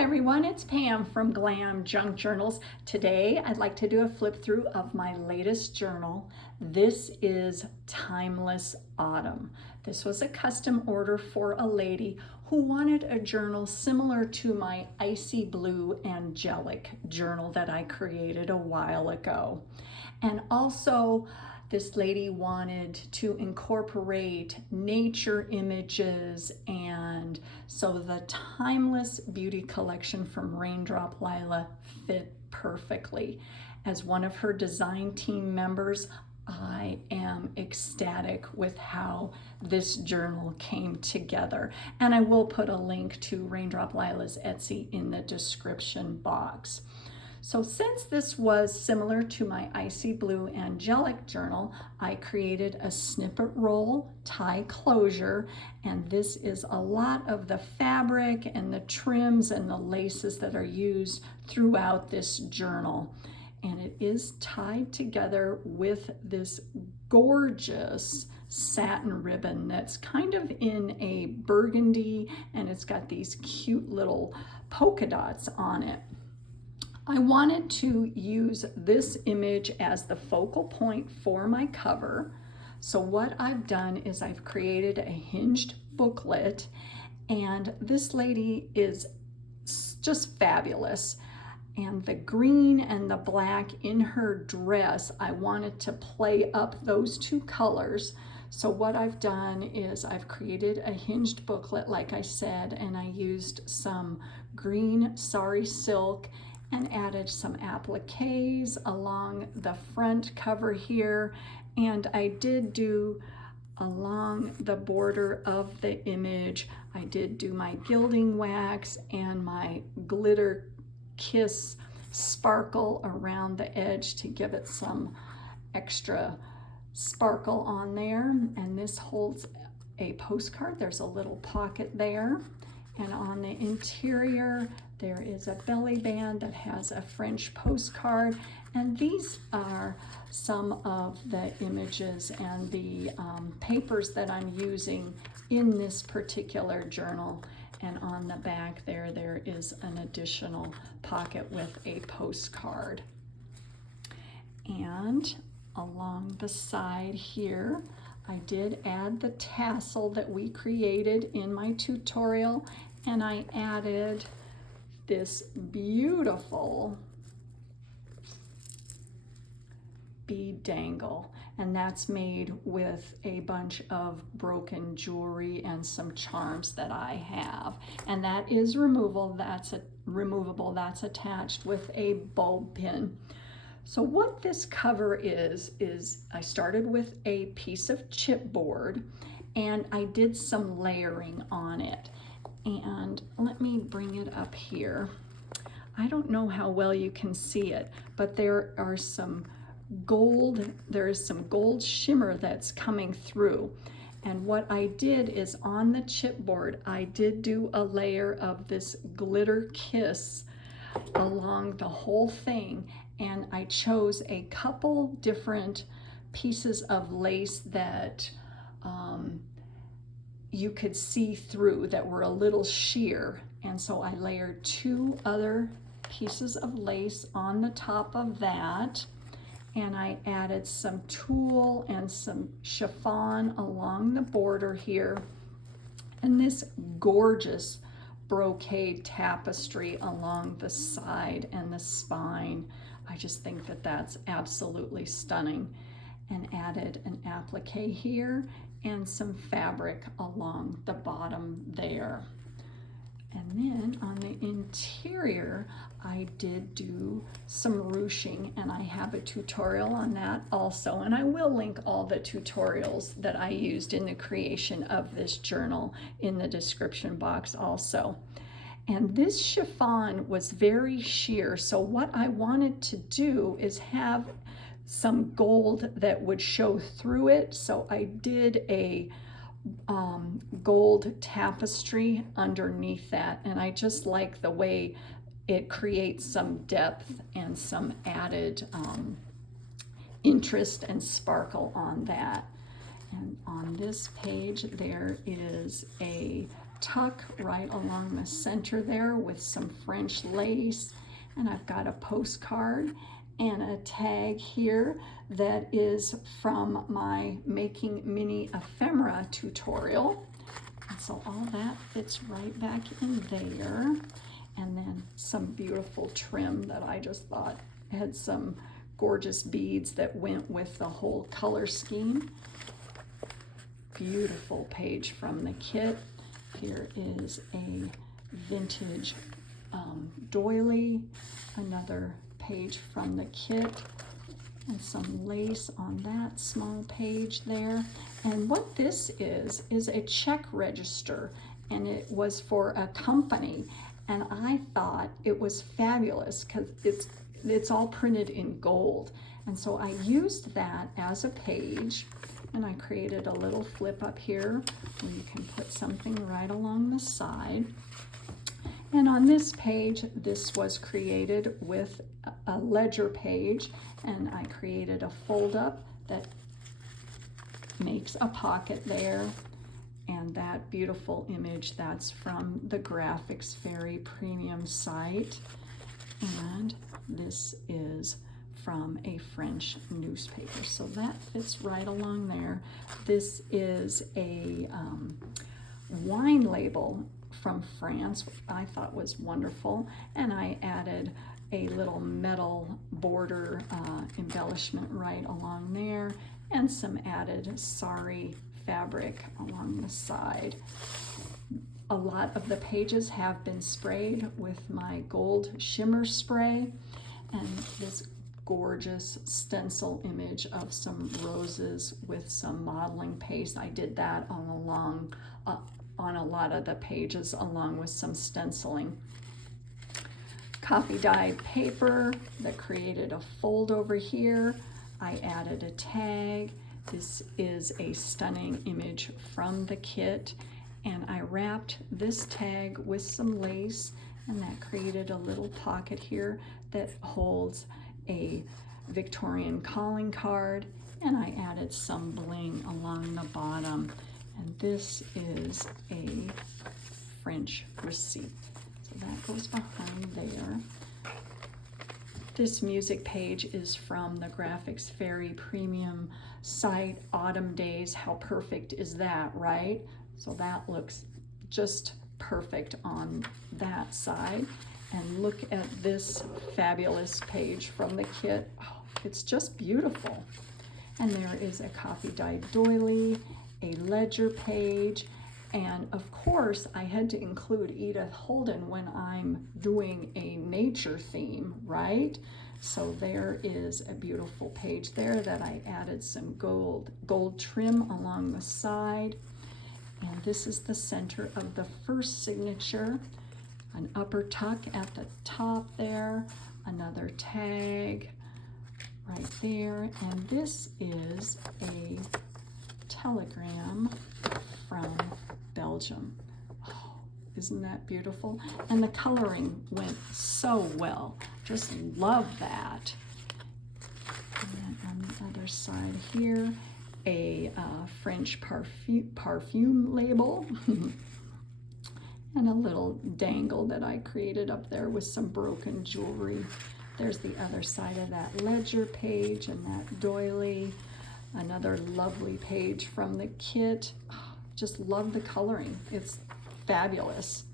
everyone, it's Pam from Glam Junk Journals. Today I'd like to do a flip through of my latest journal. This is Timeless Autumn. This was a custom order for a lady who wanted a journal similar to my icy blue angelic journal that I created a while ago. And also this lady wanted to incorporate nature images, and so the Timeless Beauty collection from Raindrop Lila fit perfectly. As one of her design team members, I am ecstatic with how this journal came together. And I will put a link to Raindrop Lila's Etsy in the description box. So since this was similar to my Icy Blue Angelic journal, I created a snippet roll tie closure, and this is a lot of the fabric and the trims and the laces that are used throughout this journal. And it is tied together with this gorgeous satin ribbon that's kind of in a burgundy, and it's got these cute little polka dots on it. I wanted to use this image as the focal point for my cover. So what I've done is I've created a hinged booklet, and this lady is just fabulous. And the green and the black in her dress, I wanted to play up those two colors. So what I've done is I've created a hinged booklet, like I said, and I used some green sari silk and added some appliques along the front cover here. And I did do along the border of the image, I did do my gilding wax and my glitter kiss sparkle around the edge to give it some extra sparkle on there. And this holds a postcard. There's a little pocket there. And on the interior, there is a belly band that has a French postcard. And these are some of the images and the papers that I'm using in this particular journal. And on the back there is an additional pocket with a postcard. And along the side here, I did add the tassel that we created in my tutorial, and I added this beautiful bead dangle, and that's made with a bunch of broken jewelry and some charms that I have. And that is removable, that's attached with a bulb pin. So what this cover is I started with a piece of chipboard and I did some layering on it. And let me bring it up here. I don't know how well you can see it, but there is some gold shimmer that's coming through. And what I did is on the chipboard, I did do a layer of this glitter kiss along the whole thing. And I chose a couple different pieces of lace that you could see through that were a little sheer. And so I layered two other pieces of lace on the top of that. And I added some tulle and some chiffon along the border here. And this gorgeous brocade tapestry along the side and the spine. I just think that that's absolutely stunning. And added an applique here and some fabric along the bottom there. And then on the interior, I did do some ruching, and I have a tutorial on that also. And I will link all the tutorials that I used in the creation of this journal in the description box also. And this chiffon was very sheer, so what I wanted to do is have some gold that would show through it. So I did a gold tapestry underneath that, and I just like the way it creates some depth and some added interest and sparkle on that. And on this page there is a tuck right along the center there with some French lace. And I've got a postcard and a tag here that is from my Making Mini Ephemera tutorial. And so all that fits right back in there. And then some beautiful trim that I just thought had some gorgeous beads that went with the whole color scheme. Beautiful page from the kit. Here is a vintage doily, another page from the kit, and some lace on that small page there. And what this is a check register, and it was for a company, and I thought it was fabulous because it's all printed in gold. And so I used that as a page, and I created a little flip up here where you can put something right along the side. And on this page, this was created with a ledger page, and I created a fold up that makes a pocket there. And that beautiful image, that's from the Graphics Fairy Premium site. And this is from a French newspaper. So that fits right along there. This is a wine label from France, I thought was wonderful. And I added a little metal border embellishment right along there, and some added sari fabric along the side. A lot of the pages have been sprayed with my gold shimmer spray, and this gorgeous stencil image of some roses with some modeling paste. I did that on a lot of the pages along with some stenciling. Coffee dyed paper that created a fold over here. I added a tag. This is a stunning image from the kit, and I wrapped this tag with some lace, and that created a little pocket here that holds a Victorian calling card, and I added some bling along the bottom. And this is a French receipt. So that goes behind there. This music page is from the Graphics Fairy Premium site, Autumn Days. How perfect is that, right? So that looks just perfect on that side. And look at this fabulous page from the kit. Oh, it's just beautiful. And there is a coffee dyed doily, a ledger page, and of course I had to include Edith Holden when I'm doing a nature theme, right? So there is a beautiful page there that I added some gold trim along the side. And this is the center of the first signature, an upper tuck at the top there, another tag right there, and this is a telegram from Belgium. Oh, isn't that beautiful? And the coloring went so well. Just love that. And then on the other side here, a French perfume label and a little dangle that I created up there with some broken jewelry. There's the other side of that ledger page and that doily. Another lovely page from the kit. Oh, just love the coloring. It's fabulous.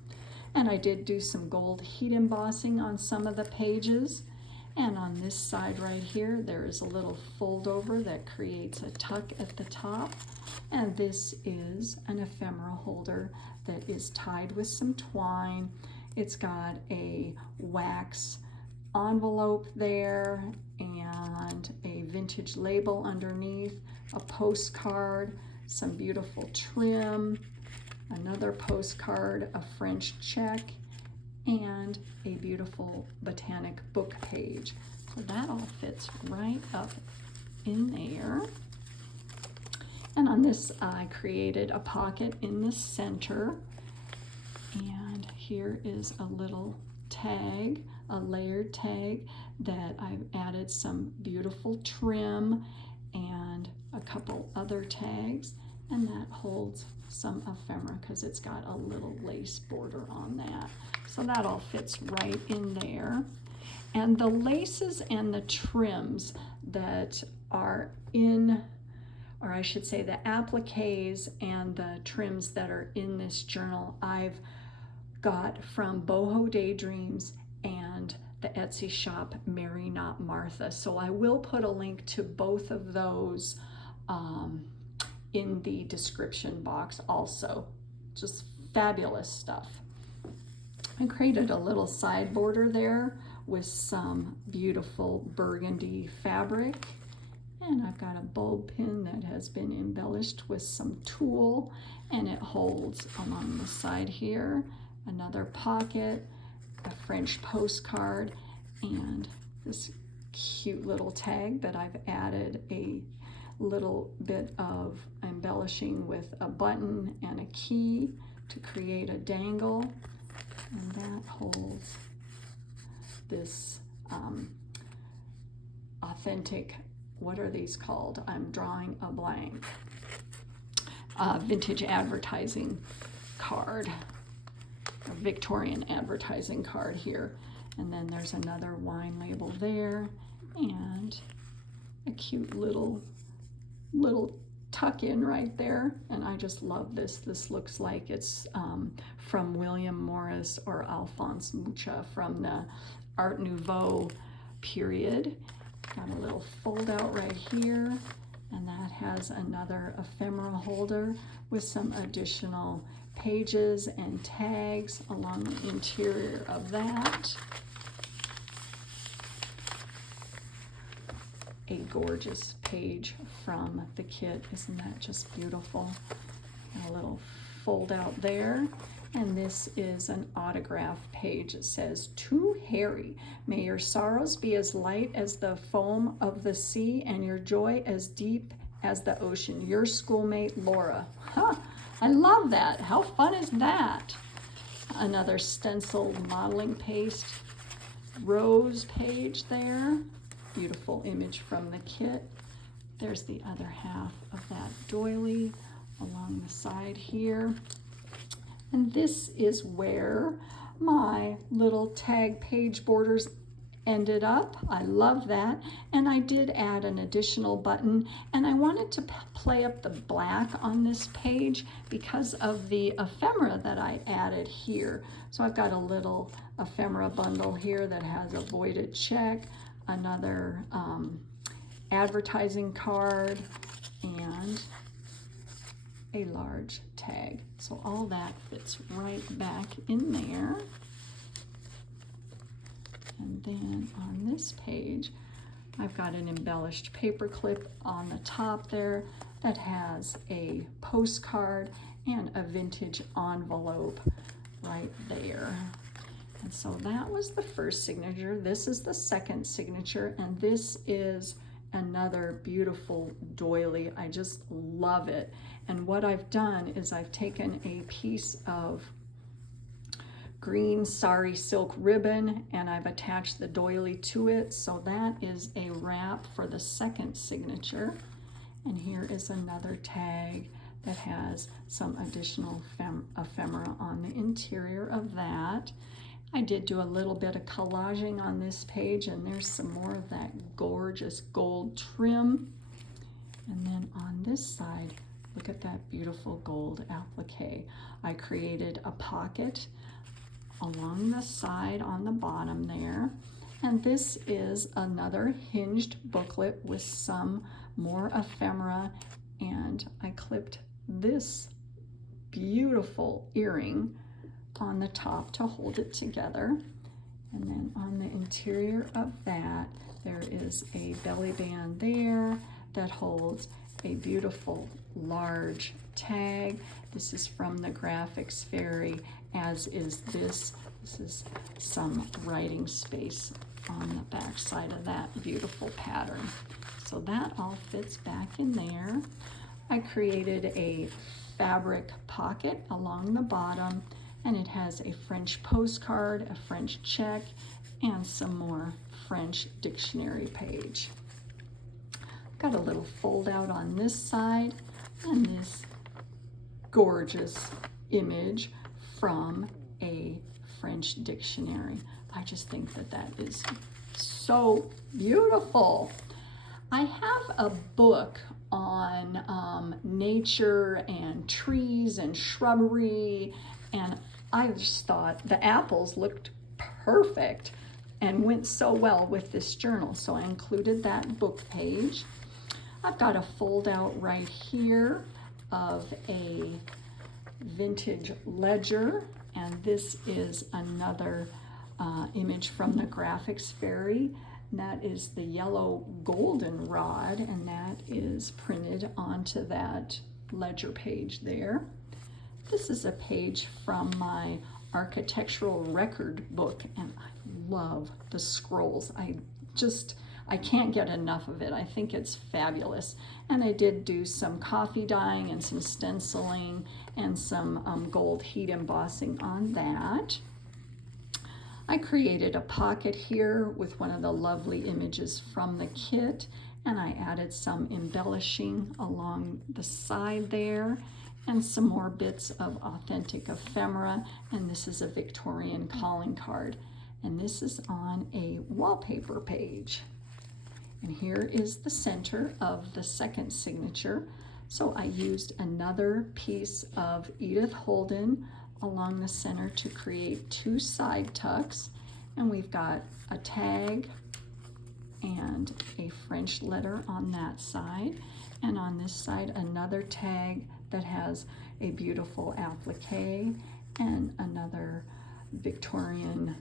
And I did do some gold heat embossing on some of the pages. And on this side right here, there is a little fold over that creates a tuck at the top. And this is an ephemera holder that is tied with some twine. It's got a wax envelope there and a vintage label underneath, a postcard, some beautiful trim, another postcard, a French check, and a beautiful botanic book page. So that all fits right up in there. And on this, I created a pocket in the center. And here is a little tag, a layered tag that I've added some beautiful trim and a couple other tags, and that holds some ephemera because it's got a little lace border on that. So that all fits right in there. And the laces and the trims that are in, or I should say the appliques and the trims that are in this journal, I've got from Bohodaydreams and the Etsy shop Mary Not Martha. So I will put a link to both of those in the description box also. Just fabulous stuff. I created a little side border there with some beautiful burgundy fabric. And I've got a bulb pin that has been embellished with some tulle, and it holds along the side here another pocket, a French postcard, and this cute little tag that I've added a little bit of embellishing with a button and a key to create a dangle. And that holds this authentic, what are these called? I'm drawing a blank. Vintage advertising card, a Victorian advertising card here. And then there's another wine label there, and a cute little tuck in right there. And I just love this. This looks like it's from William Morris or Alphonse Mucha from the Art Nouveau period. Got a little fold out right here, and that has another ephemera holder with some additional pages and tags along the interior of that. A gorgeous page from the kit. Isn't that just beautiful? And a little fold out there. And this is an autograph page. It says, "To Harry, may your sorrows be as light as the foam of the sea and your joy as deep as the ocean. Your schoolmate, Laura." Huh, I love that. How fun is that? Another stenciled modeling paste rose page there. Beautiful image from the kit. There's the other half of that doily along the side here. And this is where my little tag page borders ended up. I love that. And I did add an additional button, and I wanted to play up the black on this page because of the ephemera that I added here. So I've got a little ephemera bundle here that has a voided check, another advertising card, and a large tag. So all that fits right back in there. And then on this page, I've got an embellished paper clip on the top there that has a postcard and a vintage envelope right there. And so that was the first signature. This is the second signature, and this is another beautiful doily. I just love it. And what I've done is I've taken a piece of green sari silk ribbon and I've attached the doily to it. So that is a wrap for the second signature. And here is another tag that has some additional ephemera on the interior of that. I did do a little bit of collaging on this page, and there's some more of that gorgeous gold trim. And then on this side, look at that beautiful gold applique. I created a pocket along the side on the bottom there. And this is another hinged booklet with some more ephemera. And I clipped this beautiful earring on the top to hold it together. And then on the interior of that, there is a belly band there that holds a beautiful large tag. This is from the Graphics Fairy, as is this. This is some writing space on the back side of that beautiful pattern. So that all fits back in there. I created a fabric pocket along the bottom, and it has a French postcard, a French check, and some more French dictionary page. Got a little fold out on this side, and this gorgeous image from a French dictionary. I just think that that is so beautiful. I have a book on nature and trees and shrubbery, and I just thought the apples looked perfect and went so well with this journal, so I included that book page. I've got a fold out right here of a vintage ledger, and this is another image from the graphics fairy. And that is the yellow goldenrod, and that is printed onto that ledger page there. This is a page from my architectural record book, and I love the scrolls. I can't get enough of it. I think it's fabulous. And I did do some coffee dyeing and some stenciling and some gold heat embossing on that. I created a pocket here with one of the lovely images from the kit, and I added some embellishing along the side there and some more bits of authentic ephemera. And this is a Victorian calling card, and this is on a wallpaper page. And here is the center of the second signature. So I used another piece of Edith Holden along the center to create two side tucks, and we've got a tag and a French letter on that side, and on this side another tag that has a beautiful applique and another Victorian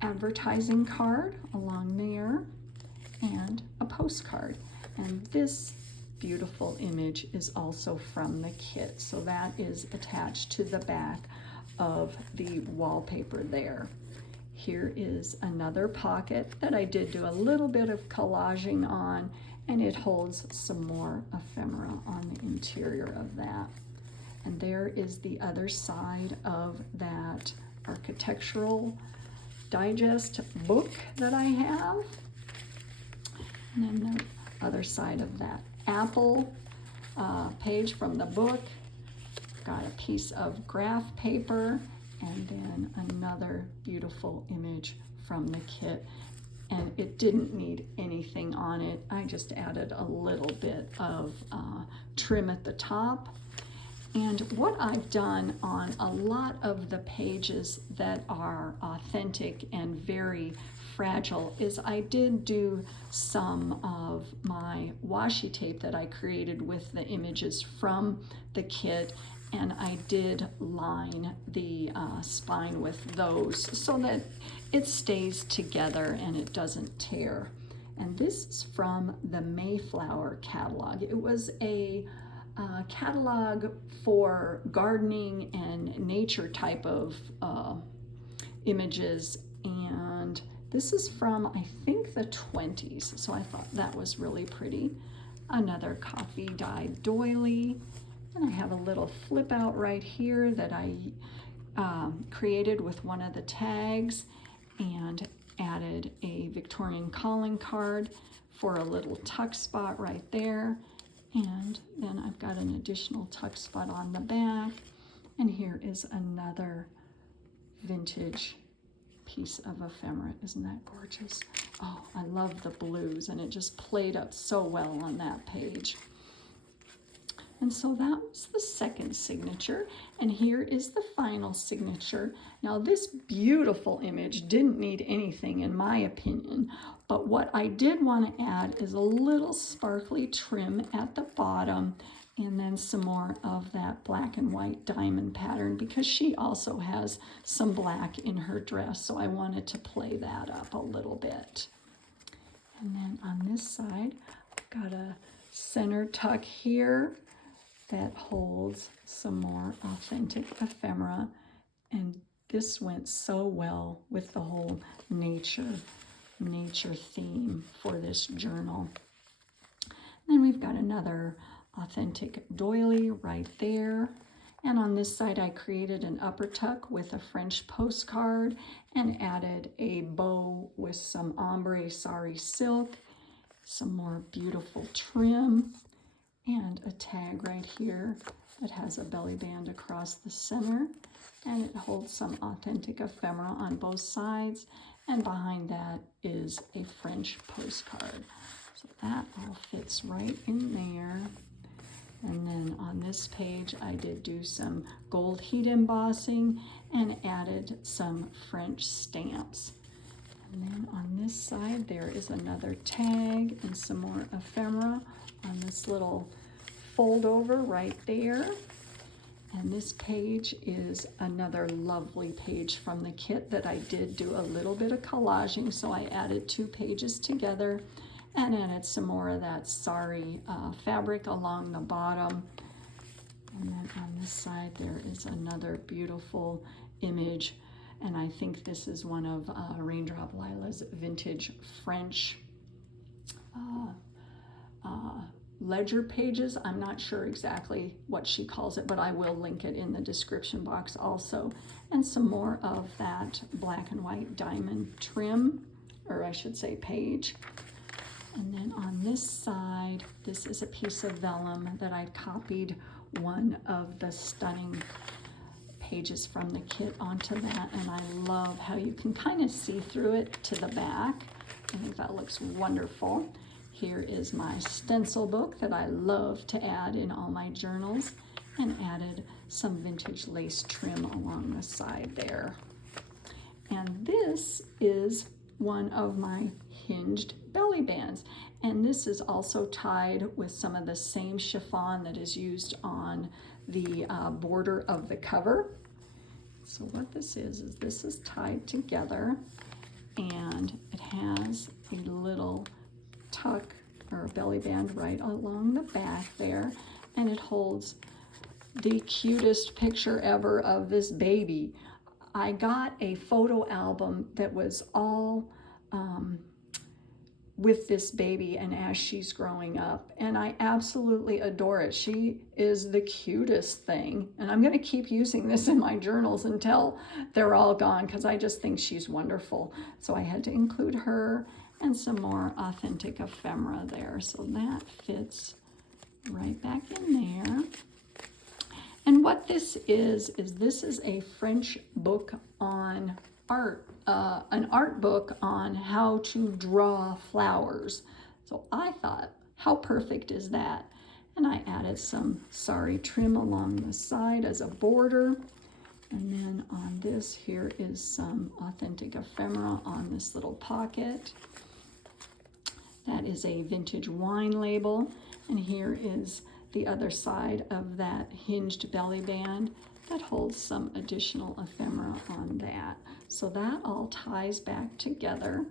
advertising card along there and a postcard. And this beautiful image is also from the kit, so that is attached to the back of the wallpaper there. Here is another pocket that I did do a little bit of collaging on, and it holds some more ephemera on the interior of that. And there is the other side of that architectural digest book that I have. And then the other side of that apple page from the book, got a piece of graph paper, and then another beautiful image from the kit. And it didn't need anything on it. I just added a little bit of trim at the top. And what I've done on a lot of the pages that are authentic and very fragile is I did do some of my washi tape that I created with the images from the kit, and I did line the spine with those so that it stays together and it doesn't tear. And this is from the Mayflower catalog. It was a catalog for gardening and nature type of images, and this is from, I think, the 20s, so I thought that was really pretty. Another coffee dyed doily, and I have a little flip out right here that I created with one of the tags and added a Victorian calling card for a little tuck spot right there. And then I've got an additional tuck spot on the back, and here is another vintage piece of ephemera. Isn't that gorgeous? Oh, I love the blues, and it just played up so well on that page. And so that was the second signature, and here is the final signature. Now this beautiful image didn't need anything in my opinion, but what I did want to add is a little sparkly trim at the bottom, and then some more of that black and white diamond pattern, because she also has some black in her dress, so I wanted to play that up a little bit. And then on this side, I've got a center tuck here that holds some more authentic ephemera, and this went so well with the whole nature theme for this journal. And then we've got another authentic doily right there, and on this side I created an upper tuck with a French postcard and added a bow with some ombre sari silk, some more beautiful trim, and a tag right here It has a belly band across the center, and it holds some authentic ephemera on both sides, and behind that is a French postcard. So that all fits right in there. And then on this page, I did do some gold heat embossing and added some French stamps. And then on this side, there is another tag and some more ephemera on this little fold over right there. And this page is another lovely page from the kit that I did do a little bit of collaging. So I added 2 pages together and added some more of that sari fabric along the bottom. And then on this side, there is another beautiful image. And I think this is one of Raindrop Lila's vintage French ledger pages. I'm not sure exactly what she calls it, but I will link it in the description box also. And some more of that black and white diamond trim, or I should say page. And then on this side, this is a piece of vellum that I copied one of the stunning pages from the kit onto that, and I love how you can kind of see through it to the back. I think that looks wonderful. Here is my stencil book that I love to add in all my journals, and added some vintage lace trim along the side there. And this is one of my hinged belly bands, and this is also tied with some of the same chiffon that is used on the border of the cover. So what this is this is tied together, and it has a little tuck or a belly band right along the back there, and it holds the cutest picture ever of this baby. I got a photo album that was all with this baby and as she's growing up, and I absolutely adore it. She is the cutest thing, and I'm going to keep using this in my journals until they're all gone because I just think she's wonderful. So I had to include her and some more authentic ephemera there, so that fits right back in there. And what this is this is a French book on art, an art book on how to draw flowers. So I thought, how perfect is that? And I added some sari trim along the side as a border. And then on this, here is some authentic ephemera on this little pocket. That is a vintage wine label. And here is the other side of that hinged belly band that holds some additional ephemera on that. So that all ties back together.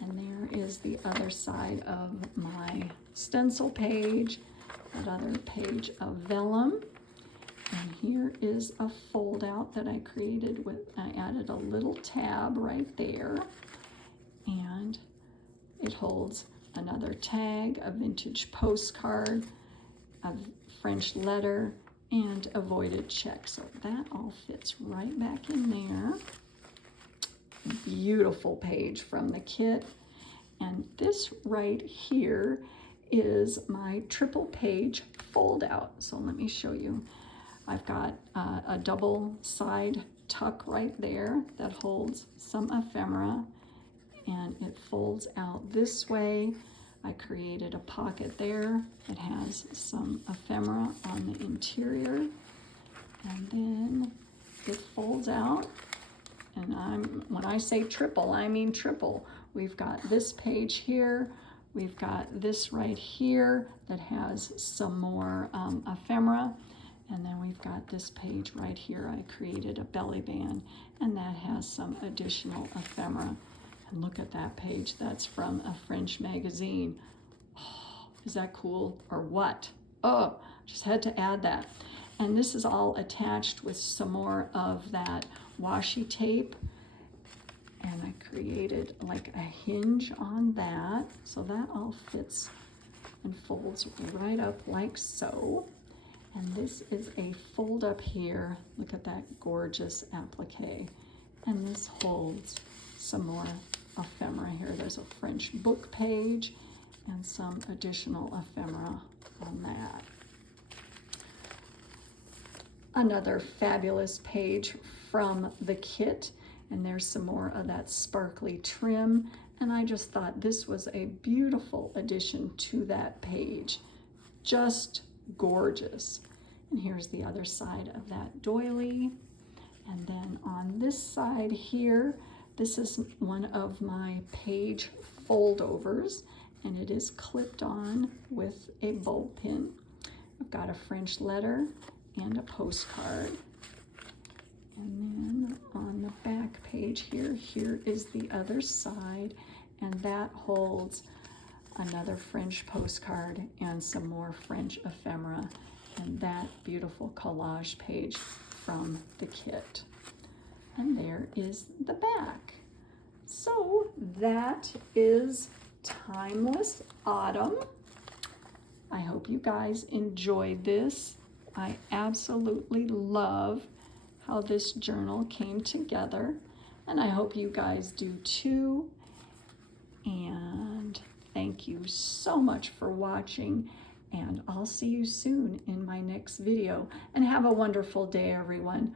And there is the other side of my stencil page, that other page of vellum. And here is a fold out that I created with, I added a little tab right there. And it holds another tag, a vintage postcard, a French letter, and a voided check. So that all fits right back in there. Beautiful page from the kit. And this right here is my triple page fold out. So let me show you. I've got a double side tuck right there that holds some ephemera, and it folds out this way. I created a pocket there that has some ephemera on the interior, and then it folds out. And when I say triple, I mean triple. We've got this page here, we've got this right here that has some more ephemera, and then we've got this page right here. I created a belly band, and that has some additional ephemera. And look at that page, that's from a French magazine. Oh, is that cool or what? Oh, just had to add that. And this is all attached with some more of that washi tape. And I created like a hinge on that. So that all fits and folds right up like so. And this is a fold up here. Look at that gorgeous applique. And this holds some more ephemera here. There's a French book page and some additional ephemera on that. Another fabulous page from the kit, and there's some more of that sparkly trim, and I just thought this was a beautiful addition to that page. Just gorgeous. And here's the other side of that doily. And then on this side here, this is one of my page foldovers, and it is clipped on with a bow pin. I've got a French letter and a postcard. And then on the back page here is the other side, and that holds another French postcard and some more French ephemera, and that beautiful collage page from the kit. And there is the back. So that is Timeless Autumn. I hope you guys enjoyed this. I absolutely love how this journal came together, and I hope you guys do too. And thank you so much for watching, and I'll see you soon in my next video. And have a wonderful day, everyone.